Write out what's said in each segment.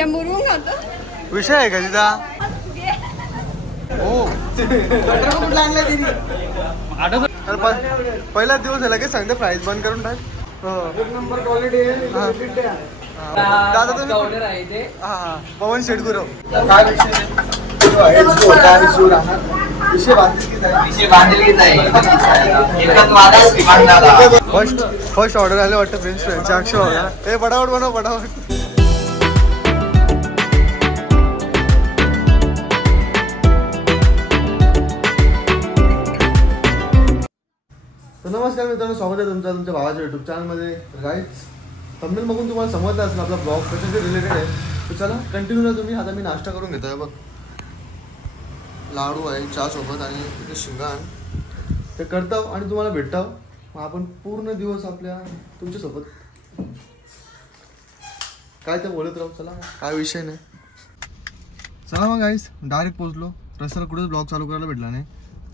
अंड्या मुरवून खातो. विषय आहे का तिचा? हो कुठला आणला तिने? पहिला दिवस झाला की सांगते प्राइस बंद करून टाक. एक नंबर क्वालिटी आहे. दादा तुम्ही ऑर्डर आहे ते. हा पवन शेटगुरव. काय विषय फर्स्ट ऑर्डर आले वाटतं फ्रेंच फ्राईजचे. अक्षय बघा हे पटापट बनव पटापट. नमस्कार मित्रांनो, स्वागत आहे तुमच्या भावाच्या युट्यूब चॅनलमध्ये. गाईज थंबनेल बघून तुम्हाला समजलं असेल आपला ब्लॉग कशाचे रिलेटेड आहे. तर चला कंटिन्यू ना तुम्ही. आता मी नाश्ता करून घेतोय बघ. लाडू आहे चहा सोबत आणि तिथे शिंगाण ते करतो आणि तुम्हाला भेटतो. मग आपण पूर्ण दिवस आपल्या तुमच्यासोबत काय ते बोलत राहू. चला काय विषय नाही. चला मग गाईज डायरेक्ट पोहोचलो. रस्त्याला कुठेच ब्लॉग चालू करायला भेटला नाही.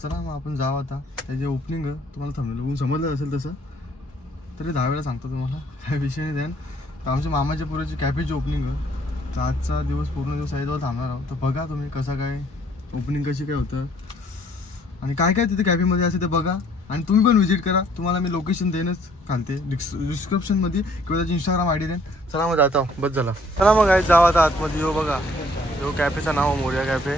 चला मग आपण जाऊ आता. त्याचे ओपनिंग तुम्हाला थंबनेल बघून समजलं असेल तसं तरी 10 वेळा सांगतो तुम्हाला. काय विषय नाही. द्यान तर आमच्या मामाच्या पुराची कॅफेची ओपनिंग तर आजचा दिवस पूर्ण दिवस आहे थांबणार आहोत. तर बघा तुम्ही कसं काय ओपनिंग कशी काय होतं आणि काय काय तिथे कॅफेमध्ये असेल ते बघा. आणि तुम्ही पण व्हिजिट करा. तुम्हाला मी लोकेशन देणंच घालते डिस्क्रिप्शनमध्ये किंवा त्याची इंस्टाग्राम आय डी देईन. चला मग जाता बस झाला. चला मग काय जाऊ आता आतमध्ये. येऊ बघा जो कॅफेचं नाव मोर्या कॅफे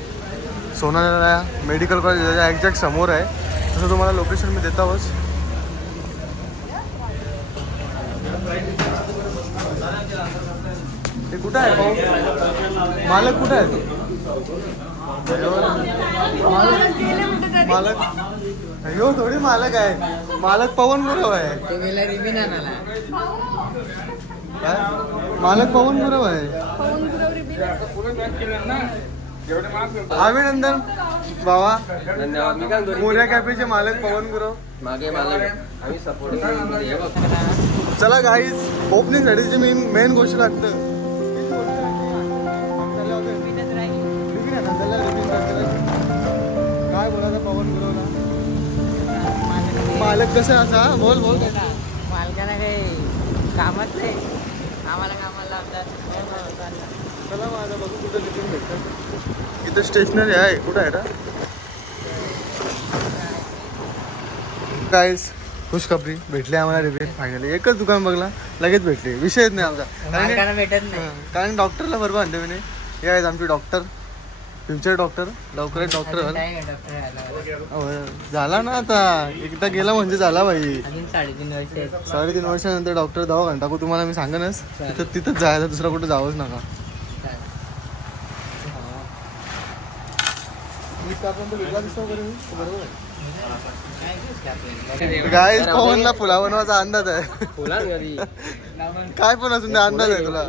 सोनाला मेडिकल कॉलेज एक्झॅक्ट समोर आहे. तसं तुम्हाला लोकेशन मी देतावच. ते कुठं आहे भाऊ? मालक कुठं आहे? मालक हो थोडी मालक आहे. मालक पवन गुरव आहे. काय मालक पवन गुरव आहे. अभिनंदन बाबा. मोर्या कॅफेचे मालक पवन गुरव. मागे मालक चला गाईज ओपनिंग साठीची मेन गोष्ट लागतं. काय बोलायचं पवन गुरवला? मालक कसं असा बोल बोल. मालकाला काही कामच नाही. आम्हाला कामाला लावतात. चला माझा बघू कुठं लिटिंग भेटतं. इथं स्टेशनरी आहे. कुठं आहे ना गाईज खुशखबरी भेटली आम्हाला. रिपेअर फायनली एकच दुकान बघला लगेच भेटले. विषयच नाही आमचा. भेटत नाही कारण डॉक्टरला बरोबर आणते मी. हे आहेत आमचे डॉक्टर, फ्युचर डॉक्टर. लवकरच डॉक्टर झाला ना. आता एकदा गेला म्हणजे झाला भाई. 3.5 वर्षानंतर डॉक्टर दवाखाना टाकू तुम्हाला मी सांगनच. तिथंच जायचं, दुसरा कुठं जावंच नका. काय पवनला फुला बनवायचा अंदाज आहे. काय पण असून ते अंदाज आहे तुला.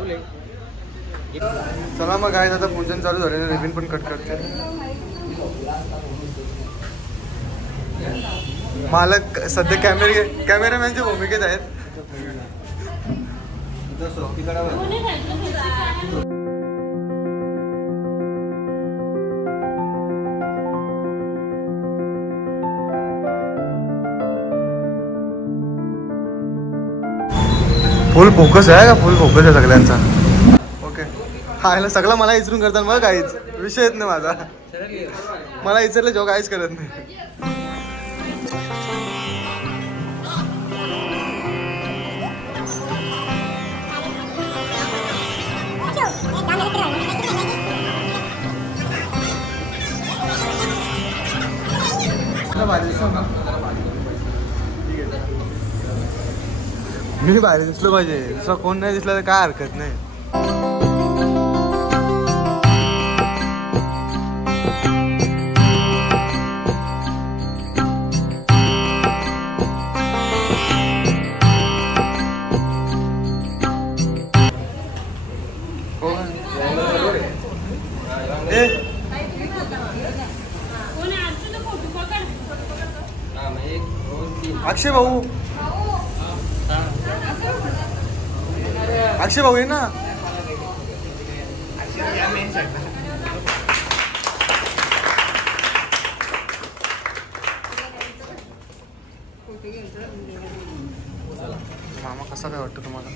चला मग काय आता पूजन चालू झाले. रिबिन पण कट करते. मालक सध्या कॅमेरामॅनच्या भूमिकेत आहेत. फुल फोकस आहे का? फुल फोकस आहे सगळ्यांचा. ओके हा ह्याला सगळं मला इचरून करतात मग काहीच विषयच नाही माझा. मला इचरले जो काहीच करत नाही. मी बाहेर दिसलो पाहिजे. दुसरा कोण नाही दिसला तर काय हरकत नाही. अक्षय भाऊ. अक्षय भाऊ आहे ना. मामा कसा काय वाटतं तुम्हाला?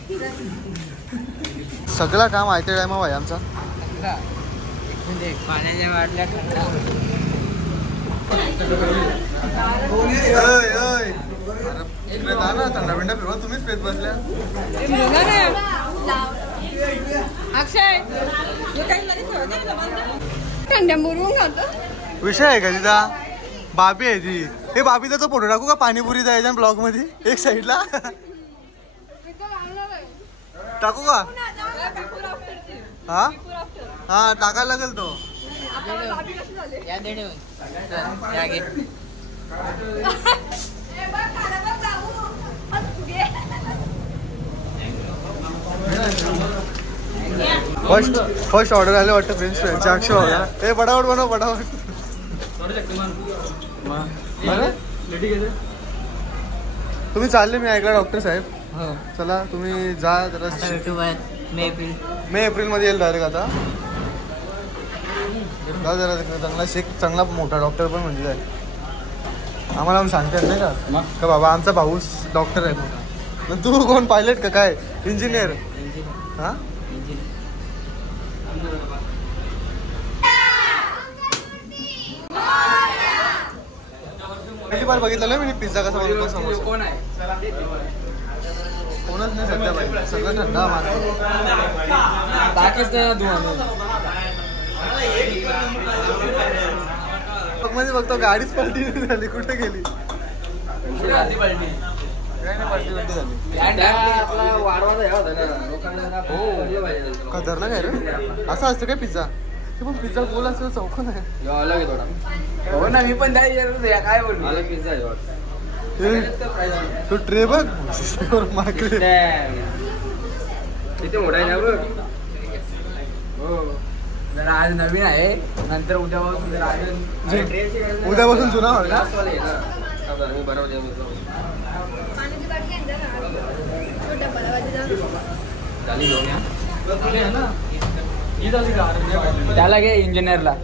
सगळं काम आयत्या टायमा भाई आमचा. पाण्याच्या बाटल्या थंडा. थंडा बिंडा पिवा तुम्हीच पेत बसल्या. विषय आहे का तिचा? बाबी आहे ती. हे बाबीचा तो फोटो टाकू का पाणीपुरी जायचा ब्लॉग मध्ये एक साईडला टाकू का? हा हा टाकायला लागेल तो. फर्स्ट ऑर्डर आले वाटतं फ्रेंच फ्राईजचे. अक्षय बघा हे पटापट बनव पटापट. तुम्ही चालले मी ऐकला डॉक्टर साहेब. चला तुम्ही जा जरा. मे एप्रिल मध्ये येईल डायरेक्ट. आता जा जरा चांगला शेक चांगला मोठा डॉक्टर पण म्हणजे जाईल. आम्हाला पण सांगतात नाही का बाबा आमचा भाऊस डॉक्टर आहे. तू कोण पायलट का काय? इंजिनियर. हा पहिली बार बघितलं मी पिझ्झा कसा बनवतो समोसा. कोण आहे? कोणच नाही सध्या पाहिजे. सगळं थंडा मध्ये बघतो गाडीच पलटी झाली. कुठे गेली? खतरनाक आहे रे. असं असतं काय पिझ्झा? पण पिझ्झा गोल असेल चौकोन आहे. हो ना मी पण काय बोलू. पिझ्झा तो ट्रे बघ माकडे तिथे मोठा आहे ना बघ. हो जरा आज नवीन आहे. नंतर उद्यापासून जुना होईल. त्याला घे इंजिनियरला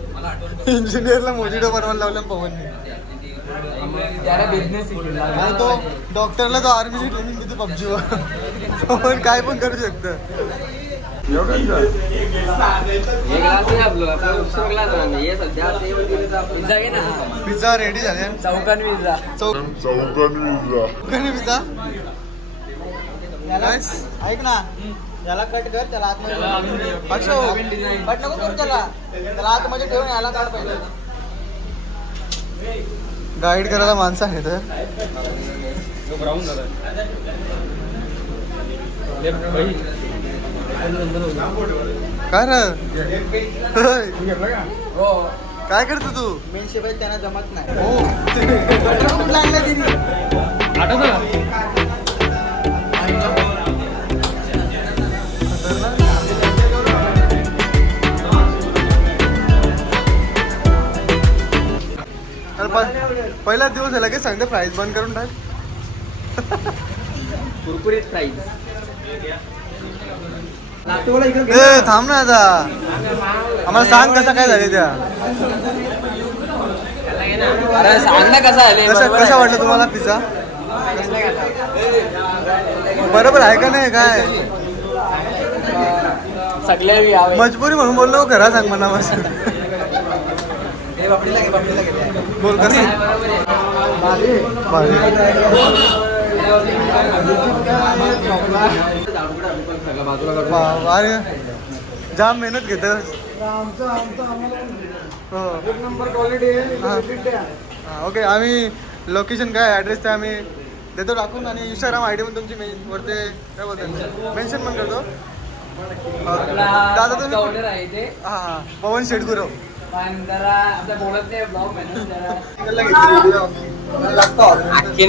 मोजिटो बनवायला लावलं पवनने. त्याला बिझनेस आणि तो डॉक्टरला तो आर्मीची ट्रेनिंग देते पबजीवर. पवन काय पण करू शकतं. पिझ्झा रेडी झाले. चौकान पिझ्झा ऐक ना याला कट कर. त्याला आतमध्ये कट नको करू. त्याला आतमध्ये ठेवून याला काढ पाहिजे. गाईड करायला माणसं आहेत. काय रे काय करतो तू? मेन शिवाय त्यांना जमत नाही. हो पहिला दिवस झाला की सांगते प्राईस बंद करून टाक. कुरकुरीत प्राईस. थांब ना आता. आम्हाला सांग कसा काय झाले त्या. सांग ना कसा वाटलं तुम्हाला पिझ्झा? बरोबर आहे का नाही? काय मजबुरी म्हणून बोललो. घरा सांग म्हणा मस्त. बोल कसं अरे जाम मेहनत घेत. ओके आम्ही लोकेशन काय ॲड्रेस ते आम्ही देतो टाकून. आणि इंस्टाग्राम आय डी पण तुमची वरती काय बोलतो मेन्शन पण करतो. दादा तुम्ही हां पवन शेटगुरव बोलत नाही.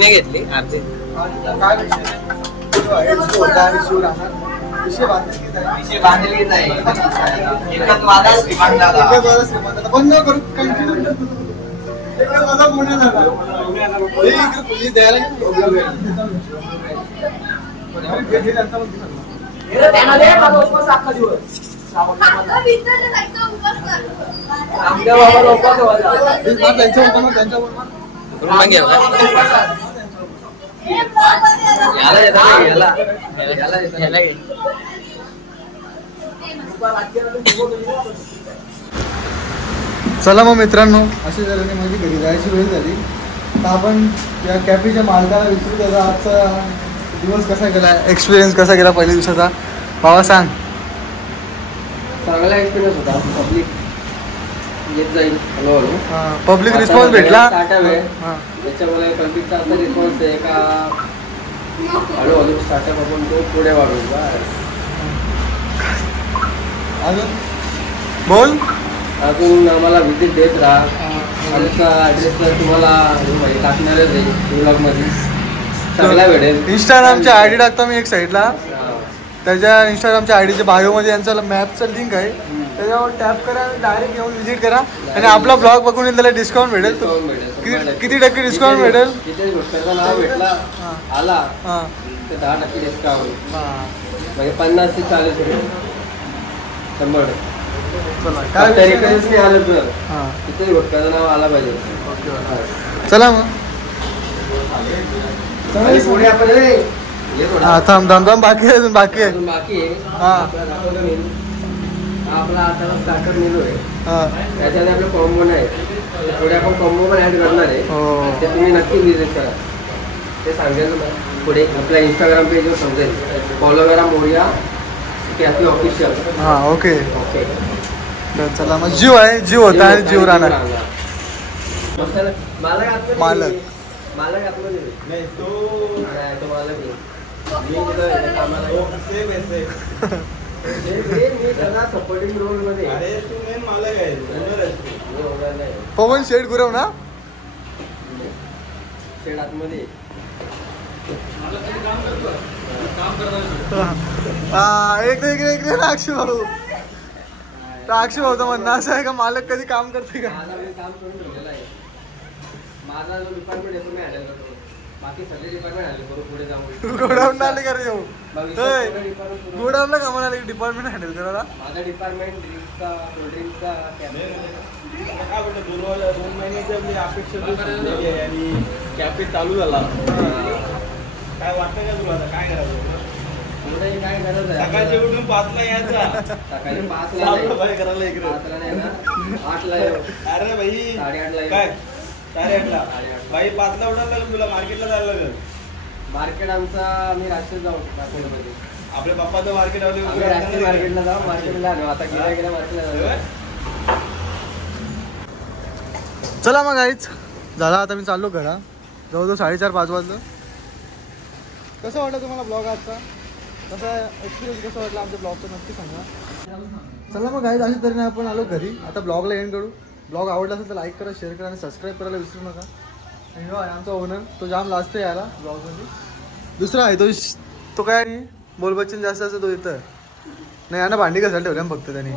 घेतली चला मग मित्रांनो, अशी झाल्याने माझी घरी जायची वेळ झाली. तर आपण या कॅफेच्या मालकाला विचारू त्याचा आजचा दिवस कसा गेला, एक्सपिरियन्स कसा गेला पहिल्या दिवसाचा. बाबा सांग. चांगला एक्सपिरियन्स होता. पब्लिक येत जाईल हळूहळू. पब्लिक रिस्पॉन्स भेटला त्याच्यामुळे पब्लिकचा असा रिस्पॉन्स आहे का हळूहळू स्टार्टअप आपण तो पुढे वाढवू. अजून बोल. अजून आम्हाला व्हिजिट देत राहा. आमचा ॲड्रेस तुम्हाला टाकणारच आहे ब्लॉगमध्ये. चांगला भेटेल. इंस्टाग्रामच्या आय डी टाकतो मी एक साईडला. त्याच्या इंस्टाग्रामच्या आय डीच्या बायोमध्ये यांचा मॅपचं लिंक आहे. त्याच्यावर टॅप करा आणि डायरेक्ट येऊन व्हिजिट करा. आणि आपला ब्लॉग बघून त्याला डिस्काउंट भेटेल. किती टक्के डिस्काउंट भेटेल? भेटला आला तर 10% डिस्काउंट. म्हणजे 50 ते 40 रुपये 100. काय रिक्वेस्ट नाही आलं तर तिथे भटकाचं नाव आला पाहिजे. चला मग पुढे आपण थांब बाकी आहे. अजून बाकी आहे. बाकी आहे. आपला आता स्टार्टर मेनू आहे. त्याच्याने आपलं कॉम्बो नाही. पुढे आपण कॉम्बो पण ऍड करणार आहे. ते तुम्ही नक्की विजिट करा. ते सांगेल ना पुढे आपल्या इंस्टाग्राम पेजवर समजेल. फॉलो करा मोरिया कॅफे ऑफिशियल. ओके. चला मग जीव आहे, जीव होता आणि जीव राहणार. मालक नाही तो मालक सपोर्टिंग रोल मध्ये. पवन शेड गुरव ना. शेड आतमध्ये एक अक्षय भाऊ. अक्षय भाऊ तर म्हणणं असं आहे का मालक कधी काम करते का. काम करून ठेवलेलं आहे. माझा जो डिपार्टमेंट आहे तो मी हँडल करतो. बाकी सगळे डिपार्टमेंट हँडल करू. पुढे जाऊन गोडाऊन आले का रे येऊ. गोडाऊनला कामाला आले डिपार्टमेंट हँडल करायला. माझा डिपार्टमेंट ड्रिंक्सचा कोल्ड्रिंक्सचा काय वाटतं 2 महिन्याची आपली अपेक्षा आणि कॅफे चालू झाला. काय वाटतं का तुला काय करायचं? पुढे काय गरज आहे? सकाळच्या उठून 5ला यायचा. सकाळी 5ला काय करायला इकडे 8ला अरे भाई 8:30 काय 8:30ला भाई 5ला उठायला लागेल तुला. मार्केटला जायला लागेल. मार्केट आमचा आम्ही रात्री जाऊ मार्केटमध्ये. आपल्या पप्पाचं मार्केट मार्केटला जाऊ. मार्केटला आता गेल्या मार्केटला जाऊ. चला मग गाईच झाला. आता मी चाललो घरा. जवळजवळ 4:30-5 वाजलं. कसं वाटलं तुम्हाला ब्लॉग आजचा? कसा एक्सपिरियन्स कसा वाटला आमच्या ब्लॉगचा नक्की सांगा. चला मग गाईज अशा तऱ्हेने आपण आलो घरी. आता ब्लॉगला एंड करू. ब्लॉग आवडला असेल तर लाईक करा, शेअर करा आणि सबस्क्राईब करायला विसरू नका. आणि हो आहे आमचा ओनर. तो जाम लास्ट आहे याला ब्लॉगमध्ये. दुसरा आहे तो काय बोल बच्चन जास्त असं तो येतं नाही. यानं भांडी कसायला ठेवल्या फक्त त्याने.